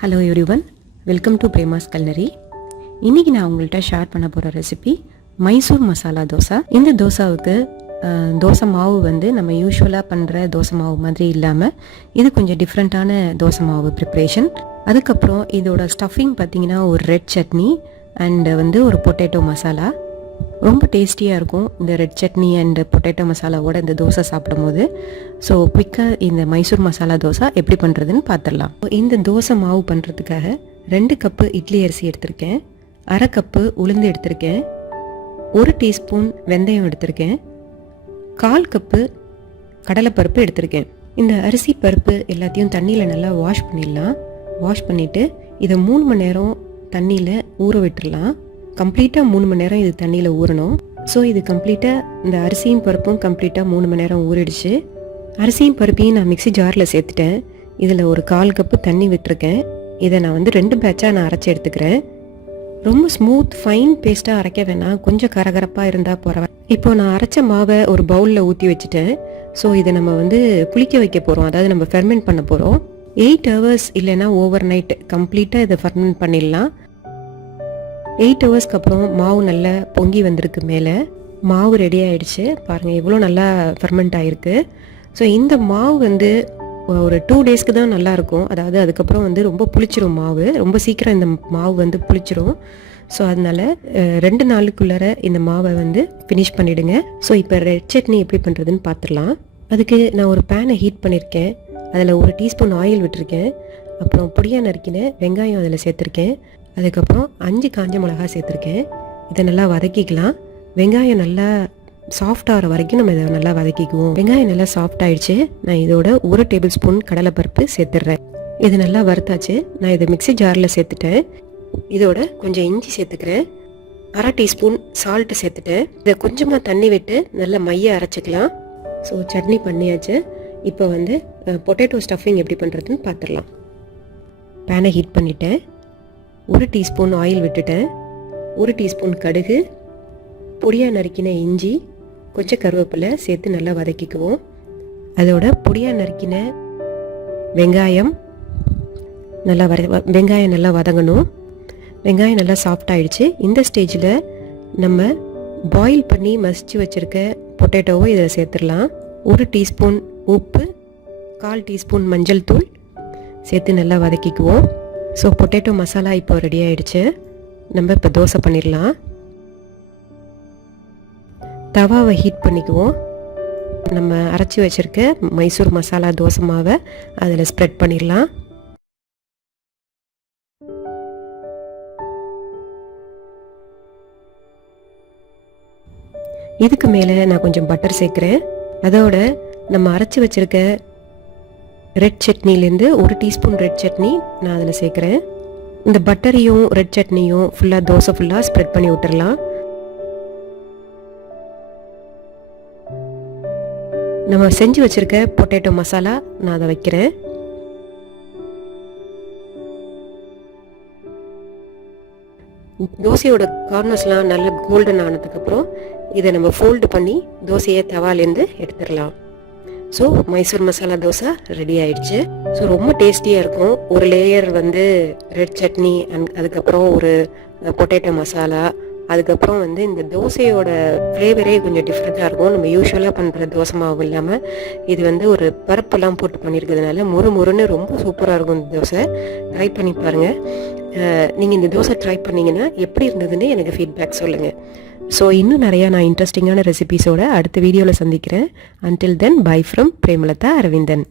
Hello everyone, welcome to Prema's Culinary. இன்னைக்கு நான் உங்கள்கிட்ட ஷேர் பண்ண போகிற ரெசிபி மைசூர் மசாலா தோசை. இந்த தோசாவுக்கு தோசை மாவு வந்து நம்ம யூஸ்வலாக பண்ணுற தோசை மாவு மாதிரி இல்லாமல் இது கொஞ்சம் டிஃப்ரெண்ட்டான தோசை மாவு ப்ரிப்ரேஷன். அதுக்கப்புறம் இதோட ஸ்டஃபிங் பார்த்திங்கன்னா ஒரு ரெட் சட்னி அண்டு வந்து ஒரு பொட்டேட்டோ மசாலா. ரொம்ப டேஸ்டியாக இருக்கும் இந்த ரெட் சட்னி அண்ட் பொட்டேட்டோ மசாலாவோட இந்த தோசை சாப்பிடும் போது. ஸோ குயிக்காக இந்த மைசூர் மசாலா தோசை எப்படி பண்ணுறதுன்னு பார்த்துடலாம். இந்த தோசை மாவு பண்ணுறதுக்காக 2 கப்பு இட்லி அரிசி எடுத்திருக்கேன், 1/2 கப்பு உளுந்து எடுத்திருக்கேன், 1 டீஸ்பூன் வெந்தயம் எடுத்திருக்கேன், 1/4 கப்பு கடலைப்பருப்பு எடுத்திருக்கேன். இந்த அரிசி பருப்பு எல்லாத்தையும் தண்ணியில் நல்லா வாஷ் பண்ணிடலாம். வாஷ் பண்ணிவிட்டு இதை 3 மணி நேரம் தண்ணியில் ஊற விட்டுடலாம். கம்ப்ளீட்டாக 3 மணி நேரம் இது தண்ணியில் ஊறணும். ஸோ இது கம்ப்ளீட்டாக இந்த அரிசியும் பருப்பும் கம்ப்ளீட்டாக 3 மணி நேரம் ஊறிடுச்சு. அரிசியும் பருப்பையும் நான் மிக்ஸி ஜாரில் சேர்த்துட்டேன். இதில் ஒரு 1/4 கப்பு தண்ணி விட்டுருக்கேன். இதை நான் வந்து 2 பேட்சாக நான் அரைச்சி எடுத்துக்கிறேன். ரொம்ப ஸ்மூத் ஃபைன் பேஸ்ட்டாக அரைக்க வேணாம், கொஞ்சம் கரகரப்பாக இருந்தால் பரவாயில்ல. இப்போ நான் அரைச்ச மாவை ஒரு பவுலில் ஊற்றி வச்சுட்டேன். ஸோ இதை நம்ம வந்து புளிக்க வைக்க போகிறோம், அதாவது நம்ம ஃபெர்மெண்ட் பண்ண போகிறோம். 8 ஹவர்ஸ் இல்லைன்னா ஓவர் நைட் கம்ப்ளீட்டாக இதை ஃபெர்மெண்ட் பண்ணிடலாம். 8 ஹவர்ஸ்க்கு அப்புறம் மாவு நல்லா பொங்கி வந்திருக்கு. மேலே மாவு ரெடி ஆகிடுச்சு. பாருங்கள் எவ்வளோ நல்லா ஃபெர்மெண்ட் ஆகிருக்கு. ஸோ இந்த மாவு வந்து ஒரு 2 டேஸ்க்கு தான் நல்லாயிருக்கும். அதாவது அதுக்கப்புறம் வந்து ரொம்ப புளிச்சிரும் மாவு, ரொம்ப சீக்கிரம் இந்த மாவு வந்து புளிச்சிரும். ஸோ அதனால் 2 நாளுக்குள்ளார இந்த மாவை வந்து ஃபினிஷ் பண்ணிவிடுங்க. ஸோ இப்போ ரெட் சட்னி எப்படி பண்ணுறதுன்னு பார்த்துடலாம். அதுக்கு நான் ஒரு பேனை ஹீட் பண்ணியிருக்கேன். அதில் 1 டீஸ்பூன் ஆயில் விட்டுருக்கேன். அப்புறம் பொடியாக நறுக்கின வெங்காயம் அதில் சேர்த்துருக்கேன். அதுக்கப்புறம் 5 காஞ்ச மிளகா சேர்த்துருக்கேன். இதை நல்லா வதக்கிக்கலாம். வெங்காயம் நல்லா சாஃப்ட் ஆகிற வரைக்கும் நம்ம இதை நல்லா வதக்கிக்குவோம். வெங்காயம் நல்லா சாஃப்ட் ஆகிடுச்சு. நான் இதோட 1 டேபிள் ஸ்பூன் கடலைப்பருப்பு சேர்த்துடுறேன். இது நல்லா வறுத்தாச்சு. நான் இதை மிக்ஸி ஜாரில் சேர்த்துட்டேன். இதோட கொஞ்சம் இஞ்சி சேர்த்துக்கிறேன். 1/2 டீஸ்பூன் சால்ட்டு சேர்த்துட்டேன். இதை கொஞ்சமாக தண்ணி விட்டு நல்லா மைய அரைச்சிக்கலாம். ஸோ சட்னி பண்ணியாச்சு. இப்போ வந்து பொட்டேட்டோ ஸ்டஃபிங் எப்படி பண்ணுறதுன்னு பார்த்துடலாம். பேனை ஹீட் பண்ணிவிட்டேன். 1 டீஸ்பூன் ஆயில் விட்டுட்டேன். 1 டீஸ்பூன் கடுகு, பொடியாக நறுக்கின இஞ்சி, கொஞ்சம் கருவேப்பிலை சேர்த்து நல்லா வதக்கிக்குவோம். அதோட பொடியாக நறுக்கின வெங்காயம் நல்லா வெங்காயம் நல்லா வதங்கணும். வெங்காயம் நல்லா சாஃப்ட் ஆகிடுச்சு. இந்த ஸ்டேஜில் நம்ம பாயில் பண்ணி மசிச்சு வச்சுருக்க பொட்டேட்டோவை இதில் சேர்த்துடலாம். 1 டீஸ்பூன் உப்பு, 1/4 டீஸ்பூன் மஞ்சள் தூள் சேர்த்து நல்லா வதக்கிக்குவோம். ஸோ பொட்டேட்டோ மசாலா இப்போ ரெடி ஆகிடுச்சு. நம்ம இப்போ தோசை பண்ணிடலாம். தவாவை ஹீட் பண்ணிக்குவோம். நம்ம அரைச்சி வச்சுருக்க மைசூர் மசாலா தோசை மாவை அதில் ஸ்ப்ரெட் பண்ணிடலாம். இதுக்கு மேலே நான் கொஞ்சம் பட்டர் சேர்க்குறேன். அதோட நம்ம அரைச்சி வச்சுருக்க ரெட் சட்னிலேருந்து 1 டீஸ்பூன் ரெட் சட்னி நான் அதில் சேர்க்குறேன். இந்த பட்டரையும் ரெட் சட்னியும் ஃபுல்லாக தோசை ஃபுல்லாக ஸ்ப்ரெட் பண்ணி விட்டுடலாம். நம்ம செஞ்சு வச்சுருக்க பொட்டேட்டோ மசாலா நான் அதை வைக்கிறேன். தோசையோட கார்னர்ஸ்லாம் நல்ல கோல்டன் ஆனதுக்கப்புறம் இதை நம்ம ஃபோல்டு பண்ணி தோசையை தவாலேருந்து எடுத்துடலாம். ஸோ மைசூர் மசாலா தோசை ரெடி ஆயிடுச்சு. ஸோ ரொம்ப டேஸ்டியாக இருக்கும். ஒரு லேயர் வந்து ரெட் சட்னி அண்ட் அதுக்கப்புறம் ஒரு பொட்டேட்டோ மசாலா, அதுக்கப்புறம் வந்து இந்த தோசையோட ஃப்ளேவரே கொஞ்சம் டிஃப்ரெண்ட்டாக இருக்கும். நம்ம யூஸ்வலாக பண்ணுற தோசை மாவு இல்லாமல் இது வந்து ஒரு பருப்பெல்லாம் போட்டு பண்ணியிருக்கிறதுனால மொறு மொறுன்னு ரொம்ப சூப்பராக இருக்கும் இந்த தோசை. ட்ரை பண்ணி பாருங்கள். நீங்கள் இந்த தோசை ட்ரை பண்ணிங்கன்னா எப்படி இருந்ததுன்னு எனக்கு ஃபீட்பேக் சொல்லுங்கள். ஸோ இன்னும் நிறையா நான் இன்ட்ரெஸ்டிங்கான ரெசிபீஸோட அடுத்த வீடியோவில் சந்திக்கிறேன். Until then by from Premalatha Aravindan.